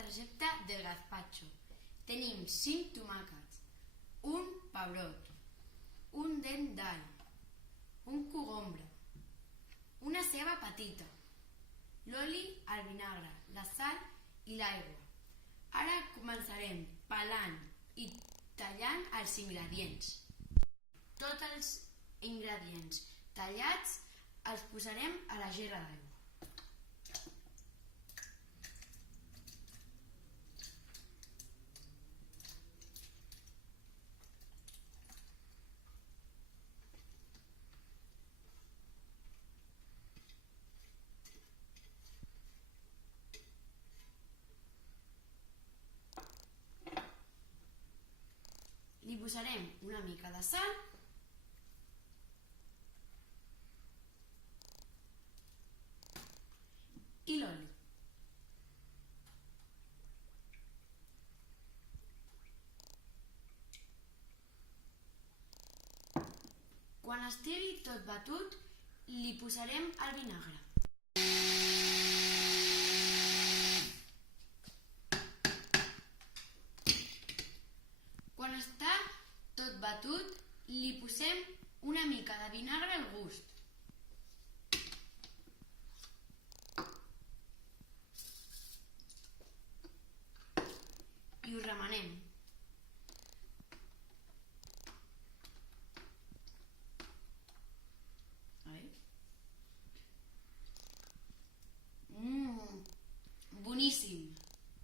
la recepta del gazpacho. Tenim 5 tomàquets, un pebrot, un dent d'all, un cogombre, una ceba petita, l'oli, el vinagre, la sal i l'aigua. Ara començarem pelant i tallant els ingredients. Tots els ingredients tallats els posarem a la gerra d'aigua. Li posarem una mica de sal i l'oli. Quan estigui tot batut, li posarem el vinagre. Quan està tot batut, li posem una mica de vinagre al gust. I ho remenem.